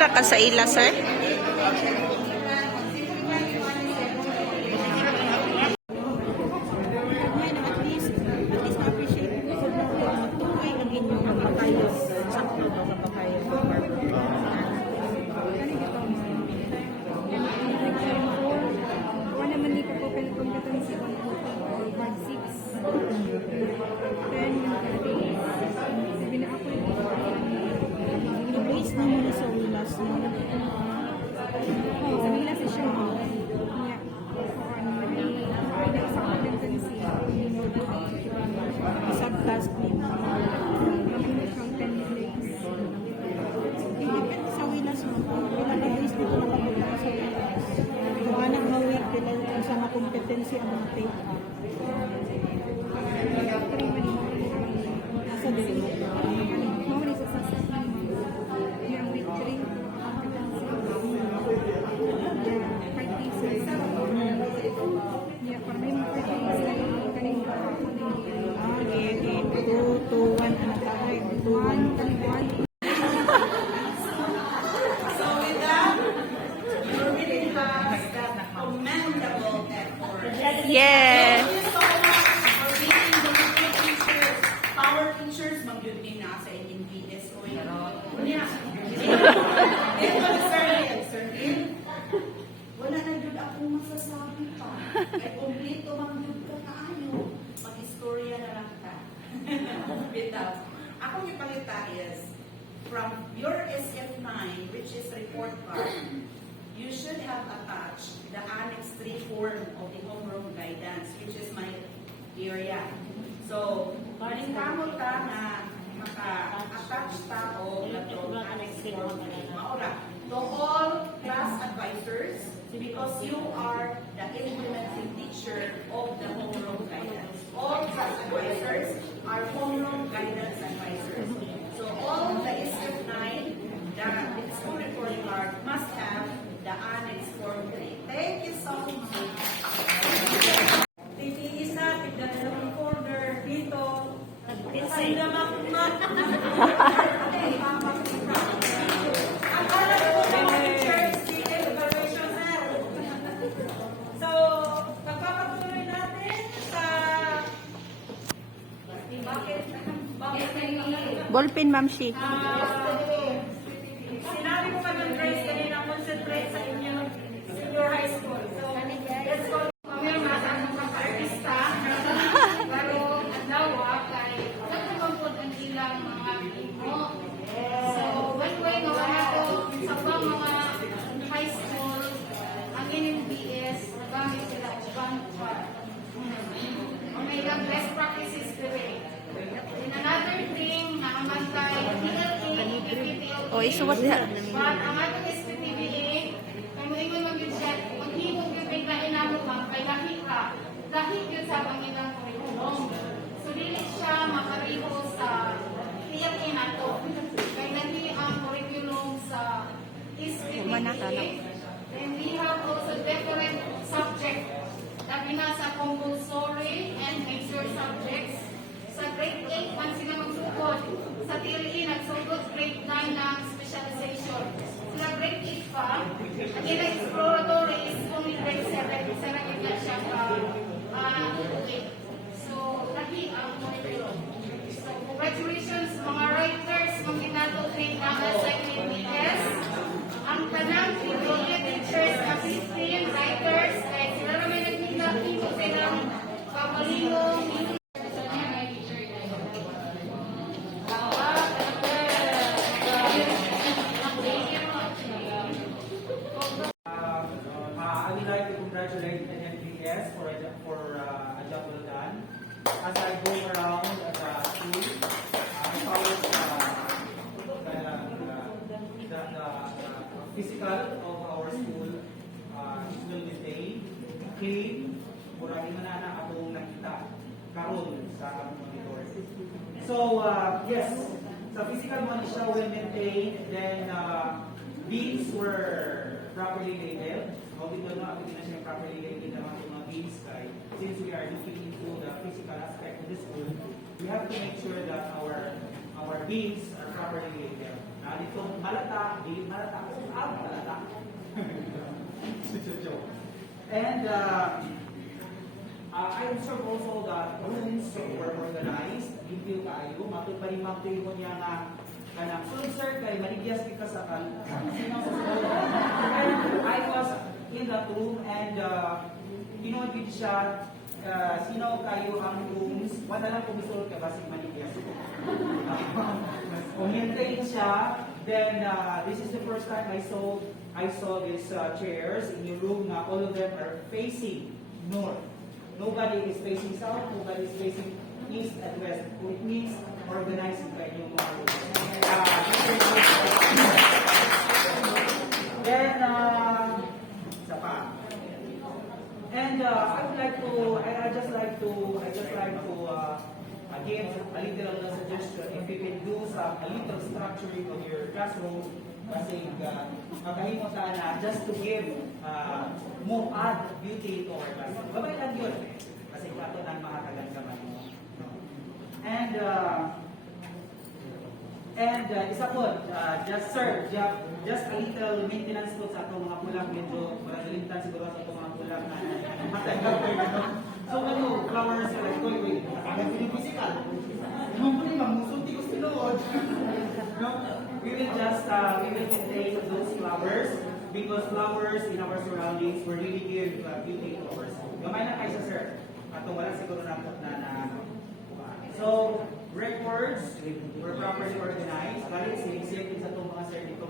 ra ka sa ila, sir? Kompetensi ang mga take up. Nasa din. Mawali sa sasakyan. Yung week 3, kompetensi. 5 pieces. Yeah, para may mga pieces na yung kanina. Okay. 2 to 1 na tayo. 1. Yes. Thank you so much for being the great teachers, power teachers, mag-yudin na sa inyong BS o yun. Wala na yun akong masasabi pa. Ay, kumplito mag-yud ka tayo. Mag-istorya na lang ka. Bitaw. Akong ipalita is, from your SF9, which is report card, you should have attached the Annex 3 form of the homeroom guidance, which is my area. So, maringkamot ka na maka-attach ta o Annex 4 maura. To all class advisors, because you are the implementing teacher of the homeroom guidance. All class advisors are homeroom guidance advisors. So, all the SF9, the school report card must have the Annex Form 3. Thank you so much. Isa, tignan na ng folder dito. Isay na makmat. Ang alam ko mga teachers, evaluation na. So, pagpapatuloy natin sa bakit Ballpen, Ma'am Shi. sinabi ko pa ng Grace kanina, concentrate sa inyong senior high school. So, let's go. Kami masanong mga-artista. Pero, nawa, kay nagkakampod ang ilang mga imo. So, when gawa na to sa pang mga high school, ang inyong BS, nagamit sila ubang par. May ilang best practices today. And another thing, naaman kay Oh, isuwat na. but ang atong SPTVA, kay mo ingon mag-yun siya, kung hibog yun kay kainalo ka, kay lahi ka, lahi yun sa pangilang curriculum. So, dili siya makariho sa TFA nato. Kay lahi ang curriculum sa SPTVA. And we have also different subject. Labi na sa compulsory and major subjects. Sa grade 8, man sila magsugod. Sa TLE, nagsugod grade 9 ng specialization. Sila grade 8 pa. Ang ilang exploratory is only grade 7. Isa na yun na siya pa 8. So, lahi ang curriculum. So, congratulations mga writers, mga ginatutring na sa KBS. Ang tanang PTA teachers na 15 writers, kaya sila naman nagmilaki ko silang pabalingong I would like to congratulate NMPS for a job well done. As I go around the school, I follow the physical of our school. It will be stay clean. Murag man na atong nakita karon sa among monitor. So yes, sa physical man siya well maintained. Then beams were properly labeled. How dito na ako na siya properly labeled naman yung mga beams kay since we are looking into the physical aspect of the school, we have to make sure that our beams are properly labeled. Dito malata, di malata, malata. It's a joke. And I observe also that rooms were organized, hindi kayo, matupalimak ko niya nga kanang sir kay maligyas kita sa sino sa school. And I was in that room and kinodid siya sino kayo ang rooms, wala lang kumisulot ka basig maligyas. Umintain siya, then this is the first time I saw these chairs in your room na all of them are facing north. Nobody is facing south, nobody is facing east and west. It means organized by yung mga rooms. Then, isa pa. And I would like to, I just like to give a little suggestion if you can do a little structuring of your classroom kasi makahimot na just to give more add beauty to our classroom. Babay lang yun kasi ito na makatagal ka man mo. And isa po, just sir, just a little maintenance po sa itong mga pulang medyo maragalintan siguro sa itong mga pulang na matagal ko yun. So ano, flowers like koy, agad yung physical. Naman po naman, musunti ko sinuod. We will maintain those flowers because flowers in our surroundings will really give beauty to our school. Gamay na kayo sa sir. Atong wala siguro na. So, records were properly organized. Galing sinig-sinig sa itong mga sir dito.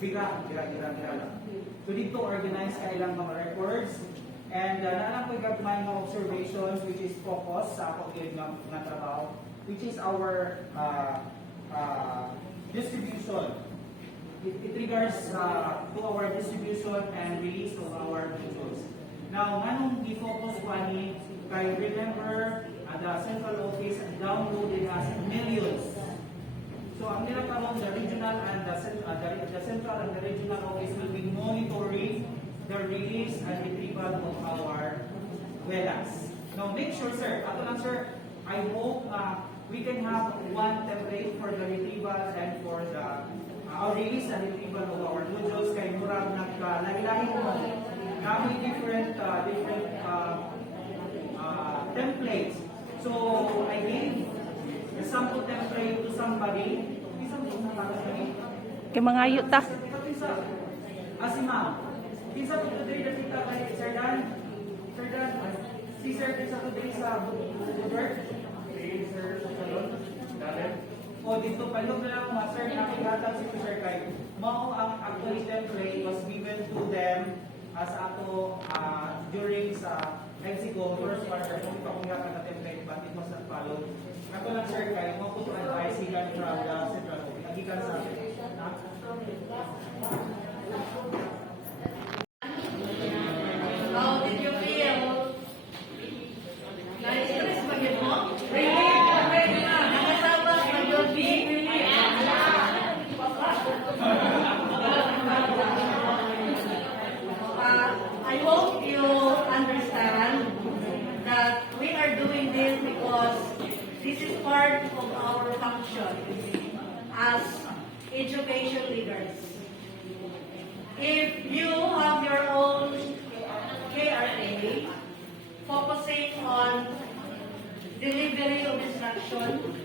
Bira lang. So dito organized ka ilang mga records. And naalang ko may mga observations which is focus sa pag-give ng trabaho, which is our distribution. It regards to our distribution and release of our modules. Now, manong i-focus ko ani kay remember the central office downloaded as millions. So, ang nila karon the regional and the central and the regional office will be monitoring the release and retrieval of our WELAs. Now, make sure, sir, ato lang, sir, I hope we can have one template for the retrieval and for the release and retrieval of our modules kay murag naglahi-lahi mo kami different templates. So I gave the sample template to somebody. Kay mga yuta. Si ma'am, kinsa po today na kita kay Sir Dan? Si Sir kinsa today sa Robert? Sir sa salon? O dito palog na lang mga sir, nakikatan si Sir Kai. Mao ang actually template was given to them as ato during sa Mexico, first quarter, kung ipakungya ka na template, but it was not followed. Ako lang Sir Kai, mo po to advise higan from the central office. Nagikan sa How did you feel? Na-stress ba yun mo? Nakasabas ba yun, B? I hope you understand that we are doing this because this is part of our function as education leaders. If you have your own KRA focusing on delivery of instruction,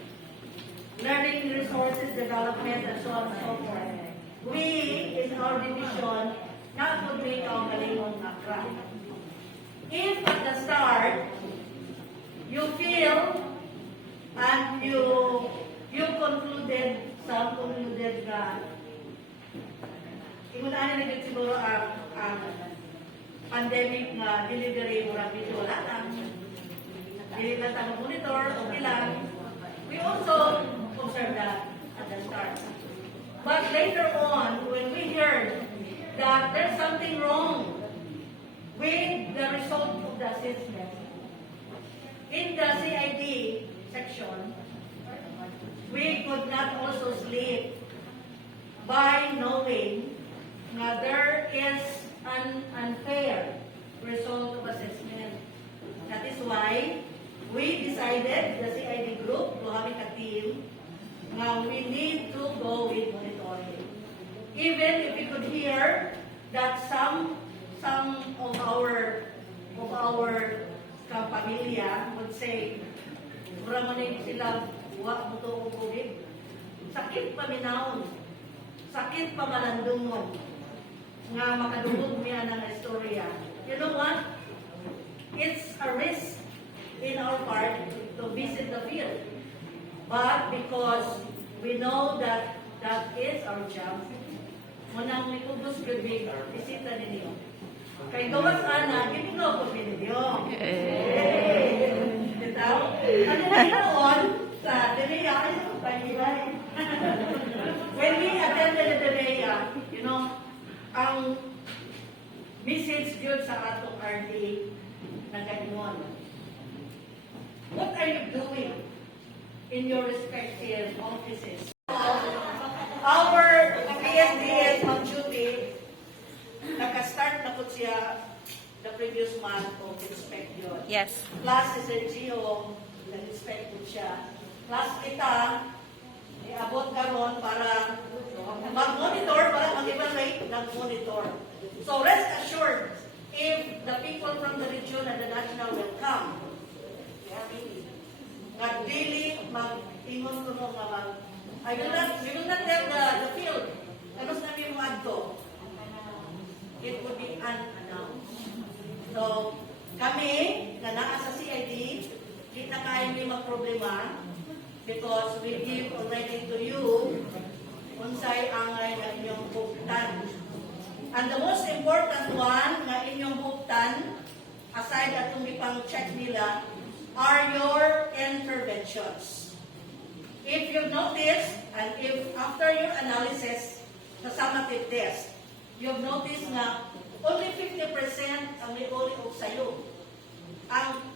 learning resources development, and so on and so forth, we in our division not would make our galingong akra. If at the start you feel and you concluded, some concluded na imunaan na rin siguro ang pandemic na delivery mo rapid wala lang. Dili lang tayo monitor, okay lang. We also observe that at the start. But later on, when we heard that there's something wrong with the result of the assessment, in the CID section, we could not also sleep by knowing that there is an unfair result of assessment. That is why we decided, the CID group, to having a team, Now, we need to go with monitoring. Even if we could hear that some of our kapamilya would say, "Mura mo na sila, huwag mo to kong COVID." Sakit pa minahon. Sakit pa malandungon. Nga makadugog niya ng istorya. You know what? It's a risk in our part to visit the field. But because we know that that is our job, munang nitubos gabi, bisita ninyo. Kay gawas ana, ginagawa po ninyo. Bitaw? Ano na inoon? Sa Delia, ayaw pa When we attended the Delia, you know, ang message yun sa atong RD na ganyan. What are you doing in your respective offices? Our PSDS on duty, naka-start na po siya the previous month of inspection. Yes. Plus, SNGO, nag-inspect po siya. Plus, kita, iabot karon para mag-monitor, para mag-evaluate, nag-monitor. So, rest assured, if the people from the region and the national will come, nag-daily, mag-ingon ko nung we will not tell the field. Ano sa namin mo adto? It would be unannounced. So, kami, na naa sa CID, di na kaya may magproblema because we give already to you unsay angay na inyong huptan. And the most important one na inyong huptan, aside atong ipang check nila, are your interventions. If you've noticed, and if after your analysis, sa summative test, you've noticed na only 50% ang liuli o sayo. Ang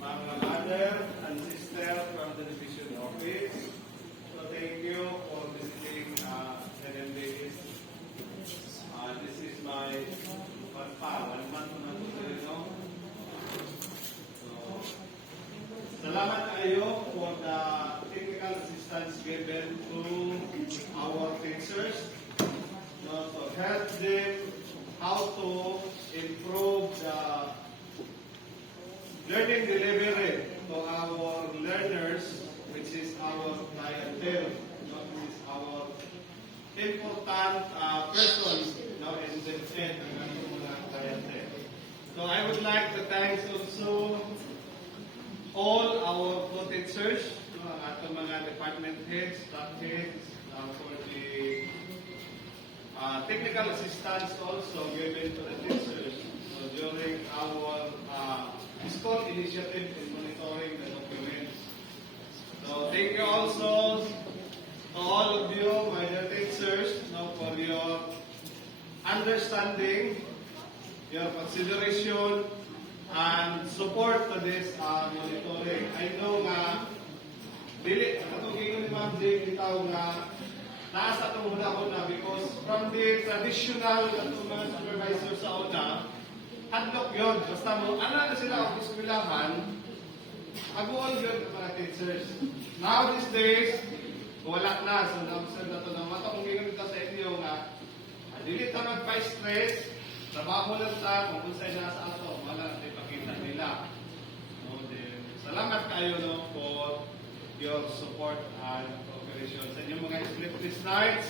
mga mother and sister from the division office. So thank you for visiting NMBS. This is my 1 month na ito. So, salamat kayo for the technical assistance given to our teachers, to help them how to improve the learning delivery to our learners, which is our clientele, which is our important persons in the clientele. So I would like to thank also all our co-teachers, atong mga department heads, staff heads, for the technical assistance also given to the teachers during our school initiative in monitoring the documents. So thank you also to all of you, my dear teachers, for your understanding, your consideration, and support to this monitoring. I know nga, dili, katugin ni Ma'am Jane, bitaw nga, nasa itong una-una because from the traditional mga supervisor sa una, hadlock yun. Basta mo, ano na sila ang eskwelahan, aguol yun ang mga teachers. Now these days, wala na. So, na-observe na ito ng mata. Kung gingamit ka sa inyo nga, dili ta magpa-stress, trabaho lang ta, kung sa'yo nasa ato, wala na ipakita nila. No, then, salamat kayo for your support and cooperation. Sa inyong mga sleepless nights,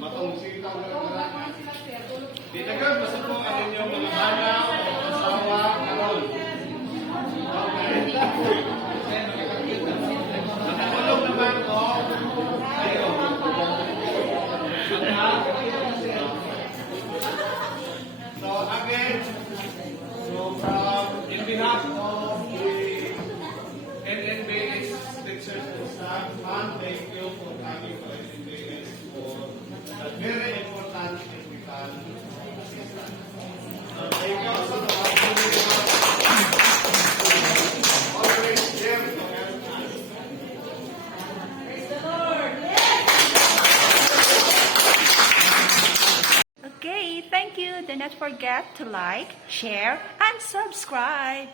matong sitaw na lang. Di na gawin, basta po ang inyong mga anak o asawa karon. Okay. Nakatulog naman o kayo. So again, in behalf of the NNBS teachers and staff, thank you for coming to NNBS for that very important technical assistance. Thank you also to our always there to help us. praise the Lord. Okay, thank you. Do not forget to like, share, and subscribe.